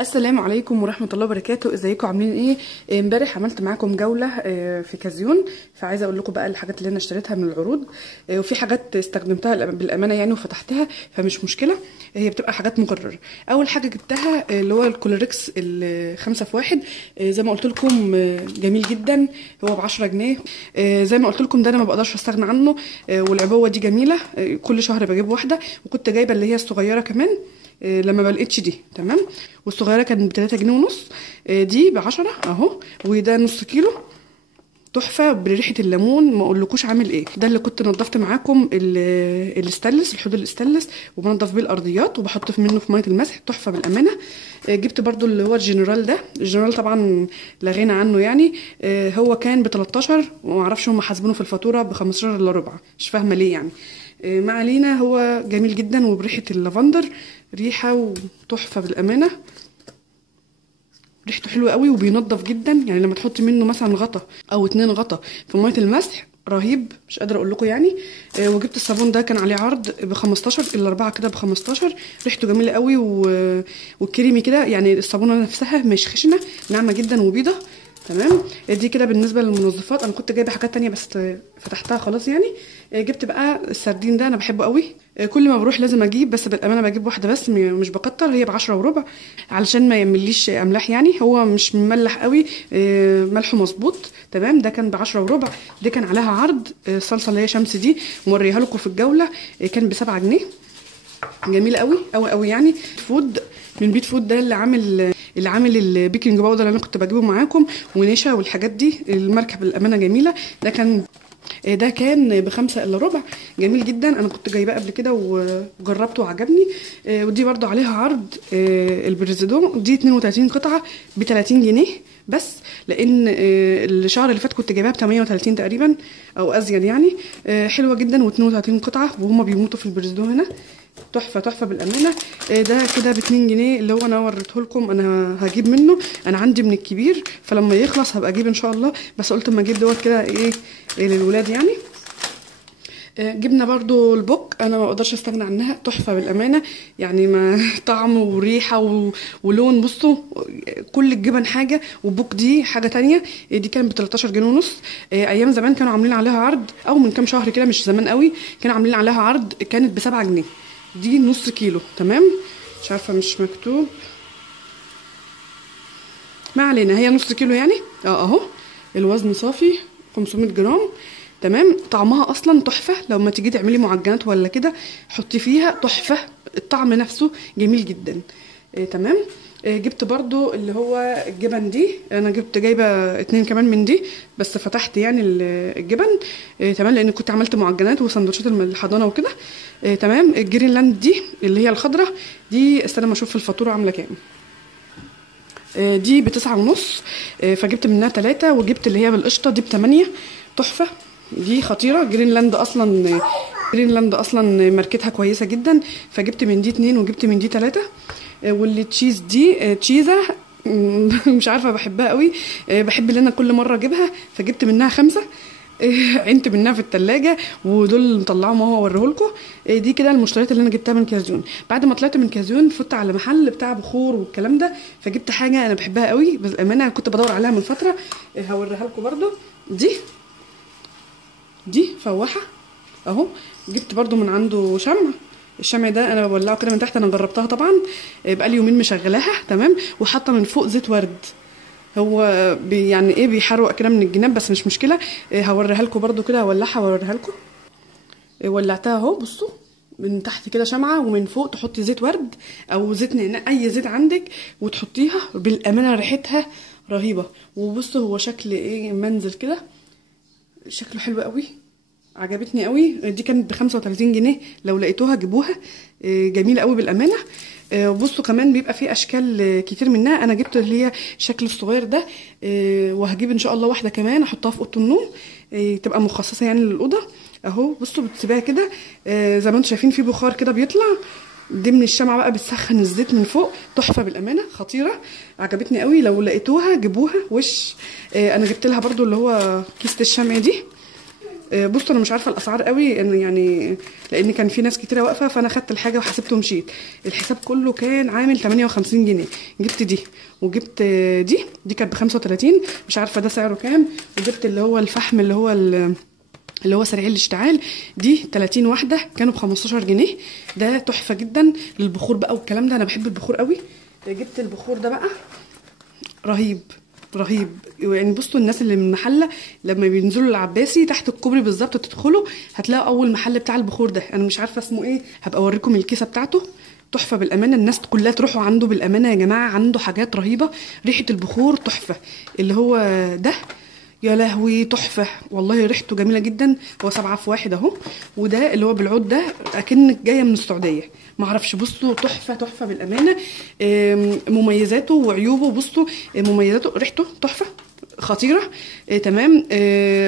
السلام عليكم ورحمه الله وبركاته. ازيكم عاملين ايه؟ امبارح عملت معاكم جوله في كازيون، فعايزه اقول لكم بقى الحاجات اللي انا اشتريتها من العروض، وفي حاجات استخدمتها بالامانه يعني وفتحتها فمش مشكله، هي بتبقى حاجات مكرره. اول حاجه جبتها اللي هو الكولوريكس ال5 في 1، زي ما قلت لكم جميل جدا، هو ب10 جنيه. زي ما قلت لكم ده انا ما بقدرش استغنى عنه، والعبوه دي جميله، كل شهر بجيب واحده، وكنت جايبه اللي هي الصغيره كمان لما بلقتش دي تمام. والصغيره كانت ب3 جنيه ونص، دي ب10 اهو، وده نص كيلو تحفه بريحه الليمون، ما اقولكوش عامل ايه. ده اللي كنت نضفت معاكم الاستانلس، الحوض الاستانلس، وبنضف بيه الارضيات وبحط منه في ميه المسح، تحفه بالامانه. جبت برضو اللي هو الجنرال ده، الجنرال طبعا لا غنى عنه يعني، هو كان ب13 وما اعرفش هم حاسبينه في الفاتوره ب15 الا ربع، مش فاهمه ليه يعني. ما علينا، هو جميل جدا وبريحه اللافندر، ريحه وتحفه بالامانه، ريحته حلوه قوي وبينضف جدا. يعني لما تحطي منه مثلا غطا او 2 غطا في ميه المسح رهيب، مش قادره اقول لكم يعني. وجبت الصابون ده كان عليه عرض ب15 الا 4 كده ب15، ريحته جميله قوي والكريمي كده، يعني الصابونه نفسها مش خشنه، ناعمه جدا وبيضه تمام. دي كده بالنسبه للمنظفات. انا كنت جايبه حاجات تانية بس فتحتها خلاص يعني. جبت بقى السردين ده، انا بحبه قوي، كل ما بروح لازم اجيب، بس بالامانه بجيب واحده بس مش بكتر، هي ب10 وربع علشان ما يعمليش املاح يعني، هو مش مملح قوي، ملحه مظبوط تمام. ده كان ب10 وربع، دي كان عليها عرض. الصلصه اللي هي شمس دي موريها لكم في الجوله، كان ب7 جنيه، جميله قوي قوي قوي يعني. فود من بيت فود، ده اللي عامل البيكنج باودر اللي انا كنت بجيبه معاكم، ونشا والحاجات دي، الماركه بالامانه جميله. ده كان ب5 الا ربع، جميل جدا، انا كنت جايباه قبل كده وجربته وعجبني. ودي برضو عليها عرض، البريزيدون دي 32 قطعه ب30 جنيه بس، لان الشهر اللي فات كنت جايباها ب38 تقريبا او ازيد يعني. حلوه جدا و32 قطعه، وهما بيموتوا في البريزيدون هنا، تحفه تحفه بالامانه. ده كده ب2 جنيه اللي هو انا وريته لكم، انا هجيب منه، انا عندي من الكبير، فلما يخلص هبقى اجيب ان شاء الله، بس قلت اما اجيب دوت كده ايه للولاد يعني. جبنا برضو البوك، انا ما اقدرش استغنى عنها، تحفه بالامانه يعني، ما طعم وريحه ولون، بصوا كل الجبن حاجه، وبوك دي حاجه تانية. دي كانت ب13 جنيه ونص. ايام زمان كانوا عاملين عليها عرض، او من كام شهر كده، مش زمان قوي، كانوا عاملين عليها عرض، كانت ب7 جنيه، دي نص كيلو تمام، مش عارفه مش مكتوب، ما علينا، هي نص كيلو يعني. اهو الوزن صافي 500 جرام تمام. طعمها اصلا تحفه، لو ما تيجي تعملي معجنات ولا كده حطي فيها، تحفه، الطعم نفسه جميل جدا. تمام. جبت برضو اللي هو الجبن دي، انا جايبه 2 كمان من دي، بس فتحت يعني الجبن تمام، لان كنت عملت معجنات وسندوتشات الحضانه وكده تمام. الجرينلاند دي اللي هي الخضره دي، استنى ما اشوف الفاتوره عامله كام. دي ب9 ونص، فجبت منها 3، وجبت اللي هي بالقشطه دي ب8، تحفه، دي خطيره. جرينلاند اصلا ماركتها كويسه جدا، فجبت من دي 2 وجبت من دي 3. واللي تشيز دي تشيزه مش عارفه بحبها قوي، بحب اللي انا كل مره اجيبها، فجبت منها 5، عينت منها في التلاجة، ودول مطلعهم اهو اوريهولكم. دي كده المشتريات اللي انا جبتها من كازيون. بعد ما طلعت من كازيون فت على محل بتاع بخور والكلام ده، فجبت حاجه انا بحبها قوي بالامانه، كنت بدور عليها من فتره، هوريها لكم برده. دي فواحه اهو، جبت برده من عنده الشمع ده انا بولعه كده من تحت، انا جربتها طبعا، بقالي يومين مشغلاها تمام، وحاطه من فوق زيت ورد، هو يعني ايه بيحرق كده من الجناب، بس مش مشكله. هوريها لكم برده كده، هولعها واوريها لكم. ولعتها اهو، بصوا من تحت كده شمعه، ومن فوق تحطي زيت ورد او زيت نعناع، اي زيت عندك وتحطيها، بالامانه ريحتها رهيبه. وبصوا هو شكل ايه منزل كده، شكله حلو قوي، عجبتني قوي. دي كانت ب35 جنيه، لو لقيتوها جيبوها، جميله قوي بالامانه. بصوا كمان بيبقى فيه اشكال كتير منها، انا جبت اللي هي الشكل الصغير ده، وهجيب ان شاء الله واحده كمان احطها في اوضه النوم، تبقى مخصصه يعني للاوضه اهو. بصوا بتسيبها كده، زي ما انتم شايفين في بخار كده بيطلع، دي من الشمعه بقى بتسخن الزيت من فوق، تحفه بالامانه، خطيره، عجبتني قوي، لو لقيتوها جيبوها وش. انا جبت لها برده اللي هو كيسه الشمع دي، بصوا انا مش عارفه الاسعار قوي يعني لان كان في ناس كتيره واقفه، فانا خدت الحاجه وحسبت ومشيت. الحساب كله كان عامل 58 جنيه. جبت دي وجبت دي كانت ب 35، مش عارفه ده سعره كام. وجبت اللي هو الفحم اللي هو سريع الاشتعال، دي 30 واحده كانوا ب 15 جنيه. ده تحفه جدا للبخور بقى والكلام ده، انا بحب البخور قوي. جبت البخور ده بقى رهيب رهيب يعني. بصوا الناس اللي من المحله لما بينزلوا العباسي تحت الكوبري بالظبط تدخلوا هتلاقوا اول محل بتاع البخور ده، انا مش عارفه اسمه ايه، هبقى اوريكم الكيسه بتاعته. تحفه بالامانه، الناس كلها تروحوا عنده بالامانه يا جماعه، عنده حاجات رهيبه. ريحه البخور تحفه. اللي هو ده يا لهوي تحفه والله، ريحته جميله جدا. هو 7 في 1 اهو. وده اللي هو بالعود ده اكنك جايه من السعوديه، معرفش. بصوا تحفه تحفه بالامانه. مميزاته وعيوبه. بصوا مميزاته، ريحته تحفه خطيره. تمام.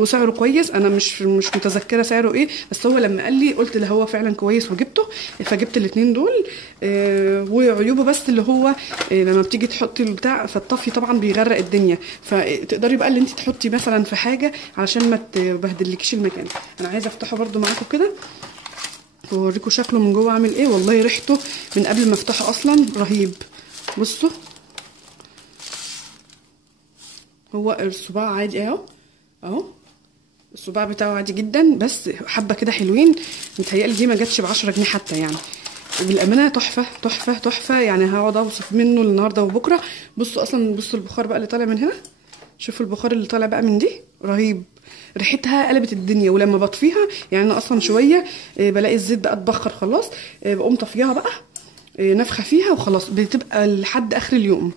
وسعره كويس، انا مش متذكره سعره ايه، بس هو لما قال لي قلت ده هو فعلا كويس وجبته، فجبت الاثنين دول. وعيوبه بس اللي هو لما بتيجي تحطي البتاع فالطفي طبعا بيغرق الدنيا، فتقدري بقى اللي انت تحطي مثلا في حاجه علشان ما تبهدلكيش المكان. انا عايزه افتحه برده معاكم كده واوريكم شكله من جوه عامل ايه. والله ريحته من قبل ما افتحه اصلا رهيب. بصوا هو الصباع عادي اهو الصباع بتاعه عادي جدا، بس حبه كده حلوين. متهيألي دي ما جاتش ب10 جنيه حتى يعني. بالامانه تحفه تحفه تحفه يعني. هقعد اوصف منه النهارده وبكره. بصوا اصلا، بصوا البخار بقى اللي طالع من هنا، شوفوا البخار اللي طالع بقى من دي رهيب. ريحتها قلبت الدنيا. ولما بطفيها يعني انا اصلا شويه بلاقي الزيت بقى اتبخر خلاص، بقوم طفيها بقى نفخه فيها وخلاص، بتبقى لحد اخر اليوم.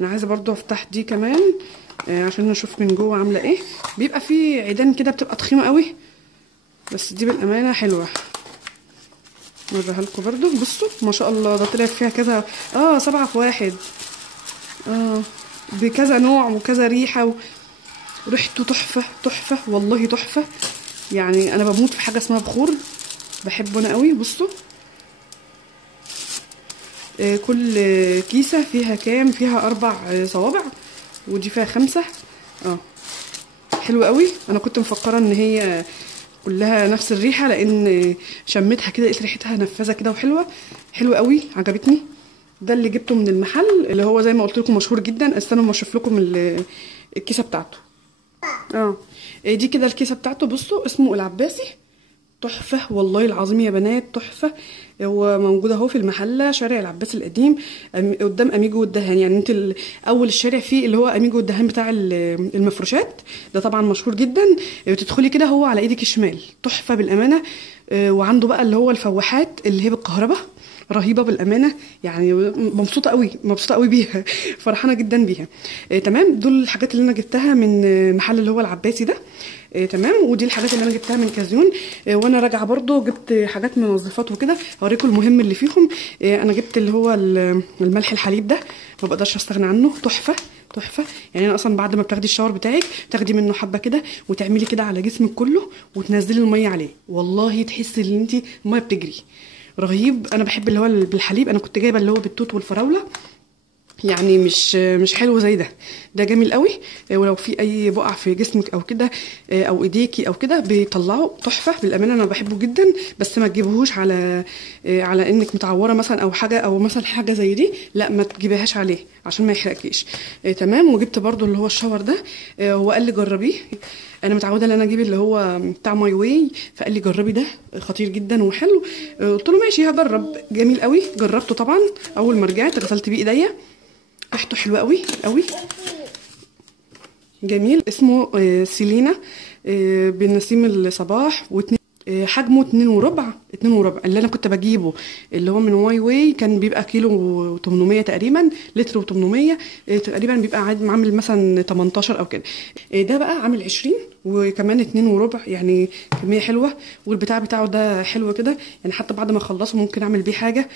انا عايزه برضو افتح دي كمان عشان نشوف من جوه عامله ايه. بيبقى في عيدان كده بتبقى تخينه قوي، بس دي بالامانه حلوه. اوريها لكم برضو. بصوا ما شاء الله ده طلع فيها كذا 7 في 1 بكذا نوع وكذا ريحه ريحته تحفه تحفه والله تحفه يعني. انا بموت في حاجه اسمها بخور، بحبه انا قوي. بصوا كل كيسه فيها كام؟ فيها 4 صوابع، ودي فيها 5. حلوه قوي. انا كنت مفكره ان هي كلها نفس الريحه، لان شميتها كده لقيت ريحتها نفاذه كده وحلوه. حلوه قوي عجبتني. ده اللي جبته من المحل اللي هو زي ما قلت لكم مشهور جدا. استنوا ما اشوف لكم الكيسه بتاعته. دي كده الكيسه بتاعته. بصوا اسمه العباسي. تحفه والله العظيم يا بنات تحفه. هو موجود اهو في المحله شارع العباسي القديم قدام اميجو والدهان. يعني انت اول الشارع فيه اللي هو اميجو والدهان بتاع المفروشات ده طبعا مشهور جدا. بتدخلي كده هو على ايدك الشمال. تحفه بالامانه. وعنده بقى اللي هو الفواحات اللي هي بالكهرباء رهيبه بالامانه يعني. مبسوطه قوي مبسوطه قوي بيها فرحانه جدا بيها. تمام. دول الحاجات اللي انا جبتها من محل اللي هو العباسي ده. تمام. ودي الحاجات اللي انا جبتها من كازيون. وانا راجعه برضو جبت حاجات منظفات وكده، هوريكم المهم اللي فيهم. انا جبت اللي هو الملح الحليب ده، ما بقدرش استغنى عنه. تحفه تحفه يعني. انا اصلا بعد ما بتاخدي الشاور بتاعك تاخدي منه حبه كده وتعملي كده على جسمك كله وتنزلي الميه عليه، والله تحسي ان انت الميه بتجري. رهيب. انا بحب اللي هو بالحليب. انا كنت جايبه اللي هو بالتوت والفراوله، يعني مش حلو زي ده جميل قوي. ولو في اي بقع في جسمك او كده او ايديكي او كده بيطلعه تحفه بالامانه. انا بحبه جدا، بس ما تجيبوهوش على انك متعوره مثلا او حاجه، او مثلا حاجه زي دي لا ما تجيبيهاش عليه عشان ما يحرقكيش. تمام. وجبت برضو اللي هو الشاور ده. هو قال لي جربيه. انا متعوده ان انا اجيب اللي هو بتاع ماي واي، فقال لي جربي ده خطير جدا وحلو. قلت له ماشي هجرب. جميل قوي. جربته طبعا. اول ما رجعت غسلت بيه ايديا. ريحته حلوه قوي قوي. جميل. اسمه سيلينا بنسيم الصباح. حجمه 2.25 اللي انا كنت بجيبه اللي هو من واي واي كان بيبقى كيلو 800 تقريبا، لتر و800 تقريبا، بيبقى عامل مثلا 18 او كده. ده بقى عامل 20 وكمان 2.25 يعني كميه حلوه. والبتاع بتاعه ده حلو كده يعني، حتى بعد ما اخلصه ممكن اعمل بيه حاجه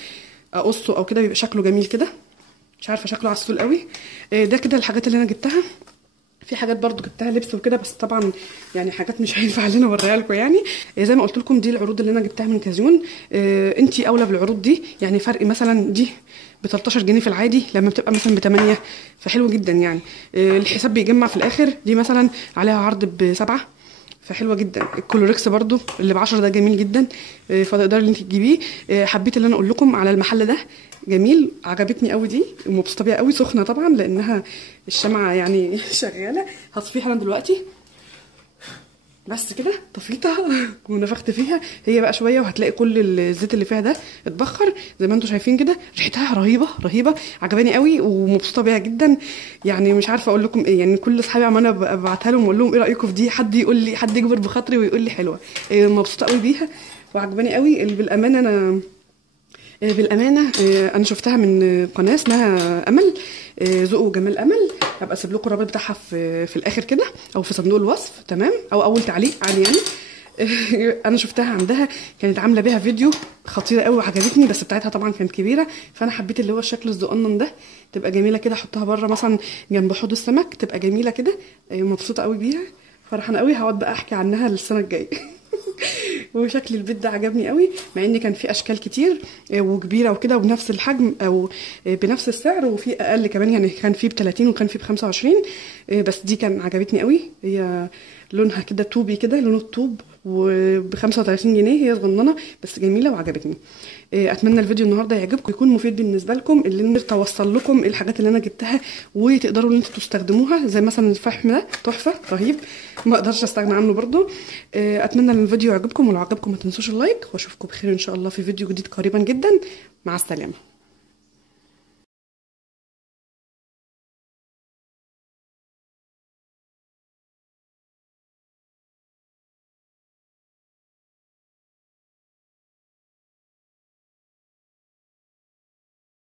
اقصه او كده، بيبقى شكله جميل كده. مش عارفه شكله عسول قوي. ده كده الحاجات اللي انا جبتها. في حاجات برضو جبتها لبس وكده، بس طبعا يعني حاجات مش هينفع علينا اوريها لكم يعني. زي ما قلت لكم دي العروض اللي انا جبتها من كازيون. انتي اولى بالعروض دي يعني. فرق مثلا دي ب 13 جنيه في العادي، لما بتبقى مثلا ب 8 فحلو جدا يعني. الحساب بيجمع في الاخر. دي مثلا عليها عرض ب7، فحلوه جدا. الكولوريكس برضو اللي ب10 ده جميل جدا، فتقدري ان انت تجيبيه. حبيت ان انا اقول لكم على المحل ده، جميل، عجبتني قوي دي، ومبسوطه بيها قوي. سخنه طبعا لانها الشمعه يعني شغاله. هطفيها انا دلوقتي بس كده، طفيتها ونفخت فيها هي بقى شويه، وهتلاقي كل الزيت اللي فيها ده اتبخر زي ما انتم شايفين كده. ريحتها رهيبه رهيبه، عجباني قوي ومبسوطه بيها جدا. يعني مش عارفه اقول لكم ايه، يعني كل اصحابي عماله ابعتها لهم واقول لهم ايه رايكم في دي، حد يقول لي، حد يجبر بخاطري ويقول لي حلوه. مبسوطه قوي بيها وعجباني قوي. بالامانه انا شفتها من قناه اسمها امل، ذوق وجمال امل. هبقى اسيب لكم الرابط بتاعها في الاخر كده، او في صندوق الوصف، تمام، او اول تعليق عادي يعني. انا شفتها عندها، كانت عامله بيها فيديو خطيره قوي وعجبتني، بس بتاعتها طبعا كانت كبيره، فانا حبيت اللي هو الشكل الزقنن ده، تبقى جميله كده، احطها بره مثلا جنب حوض السمك، تبقى جميله كده. مبسوطه قوي بيها، فرحانه قوي. هقعد بقى احكي عنها السنه الجايه. وشكل البيت ده عجبني قوي، مع ان كان في اشكال كتير وكبيره وكده وبنفس الحجم او بنفس السعر، وفي اقل كمان، يعني كان في ب30 وكان في ب25، بس دي كان عجبتني قوي. هي لونها كده طوبي كده، لون الطوب، وب35 جنيه. هي صغننه بس جميله وعجبتني. اتمنى الفيديو النهارده يعجبكم، يكون مفيد بالنسبه لكم، اللي انا اوصل لكم الحاجات اللي انا جبتها وتقدروا ان انتوا تستخدموها. زي مثلا الفحم ده تحفه رهيب، ما اقدرش استغنى عنه برضو. اتمنى ان الفيديو يعجبكم، ولو عجبكم ما تنسوش اللايك، واشوفكم بخير ان شاء الله في فيديو جديد قريبا جدا. مع السلامه.